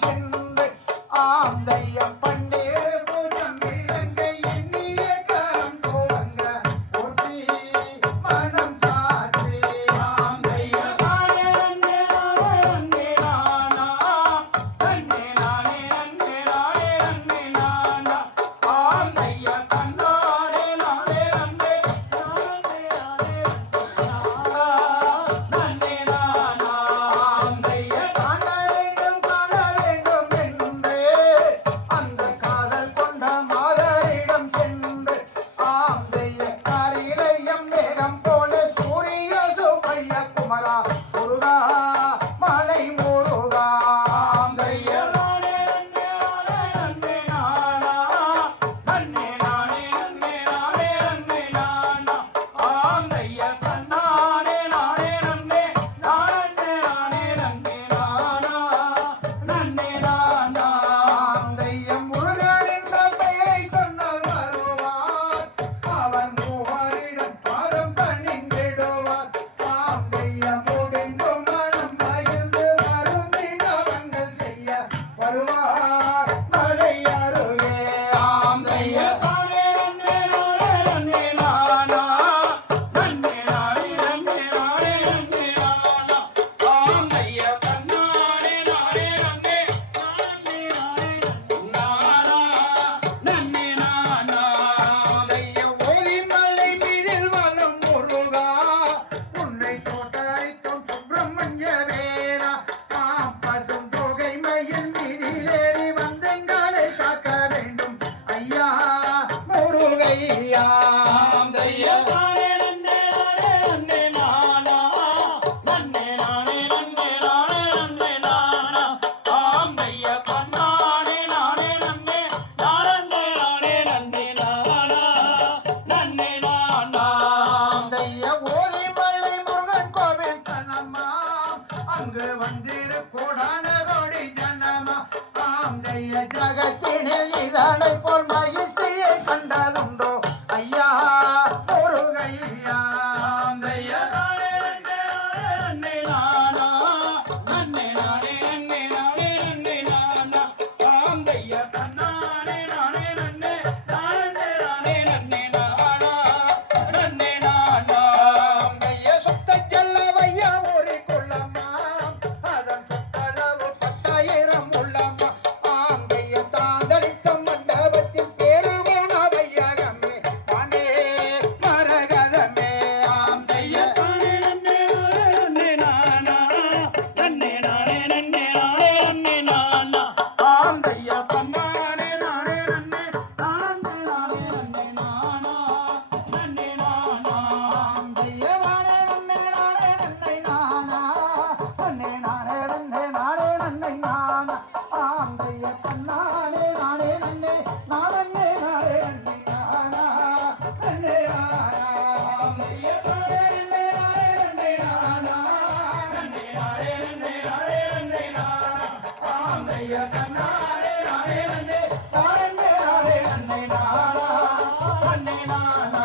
சென்று ஆந்தையம் பன்னீர் பூஜம் விளங்க எண்ணிய கரம் துவங்க ஒட்டி மனம் சாற்றி ஆந்தைய நானே நன்னே நானே நானா நன்னே நானே நன்னே நானே நன்னே நானா ஆந்தைய தன்னாரே நானே நன்னே நானே நானே நன்னே நானா ஆந்தைய காண வேண்டும் என்றே அந்த காதல் கொண்ட மாதரிடம் சென்று ஆந்தைய காரிலையம் மேகம் போல சூரிய சுப்பைய குமரா முருகா மலை முருகா ஆந்தைய நானே நன்னே நானே நானா நன்னே நானே நன்னே நானே நன்னே நானா ஆந்தைய தன்னானே நானே நன்னே நானே நானே நன்னே நானா நன்னே நானா ஆந்தையம் முருகன் என்ற பெயரை சொன்னால் வருவார் அவன் மூவரிடம் பாதம் பணிந்திடுவார் ஆந்தையம் முடிந்து மனம் மகிழ்ந்து வருந்தினவங்கள் செய்ய வருவார் மலை அருகே ஆந்தைய நானே நன்னே நானே நன்னே நானா நன்னே நானே நன்னே நானே நன்னே நானா ஆந்தைய தன்னானே நானே நன்னே நானே நானே நானா நன்னே நானா ஆந்தைய ஓதிமலை மீதில் வலம் முருகா உன்னை தோட்டரிக்கும் சுப்பிரமணிய வேலா பசும் தொகை மயில் மீதில் ஏறி வந்தங்களை காக்க வேண்டும் ஐயா முருகையா ஆந்தைய நானே நன்னே நானே நன்னே நானா நன்னே நானே நன்னே நானே நன்னே நானா ஆந்தைய தன்னானே நானே நன்னே நானே நானே நன்னே நானா நன்னே நானா ஆந்தைய ஓதிமலை முருகன் கோவில் தனமா அங்கு வந்திரு கோடான கோடி ஜனமா ஆந்தைய ஜகத்தினில் இதனை போல் மகிழ்ச்சியை கண்டதுண்டோ ஐயா முருகையா ஆந்தைய நானே நன்னே நானா நன்னே நானே நன்னே நானே நன்னே நானா ஆந்தைய தன்னானே நானே நன்னே நானே நானே நன்னே நானா நன்னே நானா ஆந்தைய சுத்த ஜல்லவையா ஒரு குள்ளம்மா அதன் சுத்தளவு 10,000 உள்ளம்மா ஆந்தைய தாந்தளித்த மண்டபத்தில் பேருவோன வையகமே வானே மரகதமே ஆந்தைய நானே நன்னே நானே நானா நன்னே நானே நன்னே நானே நன்னே நானா ஆந்தைய தன்னானே நானே நன்னே நானே நானே நன்னே நானா நன்னே நானா ஆந்தைய நானே நன்னே நானே நன்னே நானா நன்னே நானே நன்னே நானே நன்னே நானா ஆந்தைய தன்னானே நானே நன்னே நானே நானே நன்னே நானா நன்னே நானா ஆந்தைய நானே நன்னே நானே நன்னே நானா நன்னே நானே நன்னே நானே நன்னே நானா ஆந்தைய தன்னானே நானே நன்னே நானே நானே நன்னே நானா நன்னே நானா